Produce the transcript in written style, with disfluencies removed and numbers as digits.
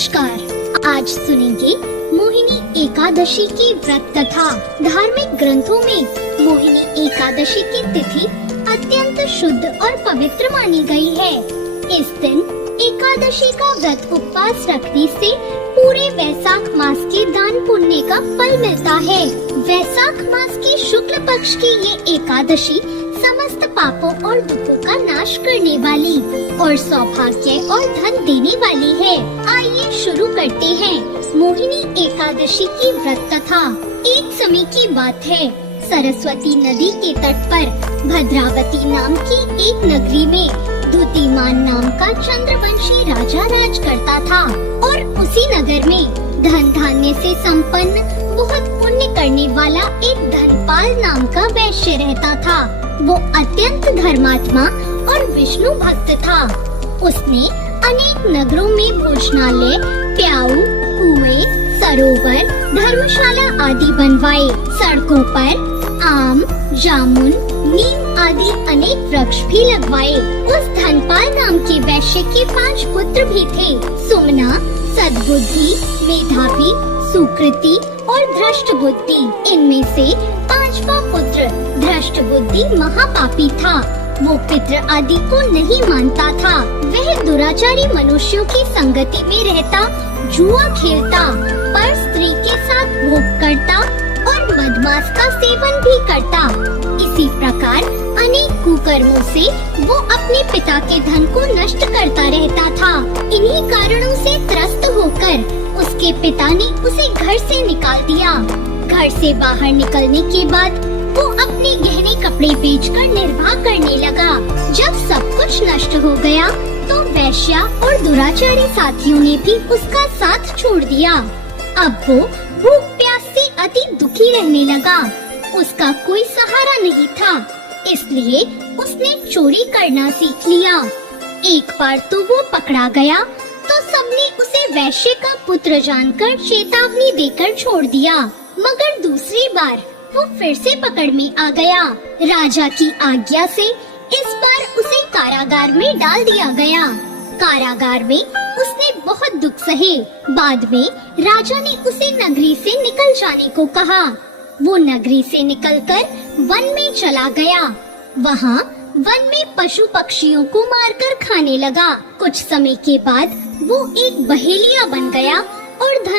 नमस्कार। आज सुनेंगे मोहिनी एकादशी की व्रत कथा। धार्मिक ग्रंथों में मोहिनी एकादशी की तिथि अत्यंत शुद्ध और पवित्र मानी गई है। इस दिन एकादशी का व्रत उपवास रखने से पूरे वैशाख मास के दान पुण्य का फल मिलता है। वैशाख मास की शुक्ल पक्ष की ये एकादशी समस्त पापों और दुखों का नाश करने वाली और सौभाग्य और धन देने वाली है। आइए शुरू करते हैं मोहिनी एकादशी की व्रत कथा। एक समय की बात है, सरस्वती नदी के तट पर भद्रावती नाम की एक नगरी में धुतिमान नाम का चंद्रवंशी राजा राज करता था और उसी नगर में धन धान्य से संपन्न बहुत पुण्य करने वाला एक धनपाल नाम का वैश्य रहता था। वो अत्यंत धर्मात्मा और विष्णु भक्त था। उसने अनेक नगरों में भोजनालय, प्याऊ, कुएं, सरोवर, धर्मशाला आदि बनवाए। सड़कों पर आम, जामुन, नीम आदि अनेक वृक्ष भी लगवाए। उस धनपाल नाम के वैश्य के 5 पुत्र भी थे, सुमना, सद्बुद्धि, मेधावी, सुकृति और धृष्ट बुद्धि। इनमें से 5वां पुत्र धृष्ट बुद्धि महापापी था। वो पितृ आदि को नहीं मानता था। वह दुराचारी मनुष्यों की संगति में रहता, जुआ खेलता, पर स्त्री के साथ भोग करता और मदमांस का सेवन भी करता। इसी प्रकार अनेक कुकर्मों से वो अपने पिता के धन को नष्ट करता रहता था। इन्हीं कारणों से त्रस्त होकर उसके पिता ने उसे घर से निकाल दिया। घर से बाहर निकलने के बाद वो अपने गहने कपड़े बेचकर निर्वाह करने लगा। जब सब कुछ नष्ट हो गया तो वैश्या और दुराचारी साथियों ने भी उसका साथ छोड़ दिया। अब वो भूख प्यास से अति दुखी रहने लगा। उसका कोई सहारा नहीं था, इसलिए उसने चोरी करना सीख लिया। एक बार तो वो पकड़ा गया तो सबने उसे वैश्य का पुत्र जानकर चेतावनी देकर छोड़ दिया, मगर दूसरी बार वो फिर से पकड़ में आ गया। राजा की आज्ञा से इस बार उसे कारागार में डाल दिया गया। कारागार में उसने बहुत दुख सहे। बाद में राजा ने उसे नगरी से निकल जाने को कहा। वो नगरी से निकलकर वन में चला गया। वहाँ वन में पशु पक्षियों को मारकर खाने लगा। कुछ समय के बाद वो एक बहेलिया बन गया और धन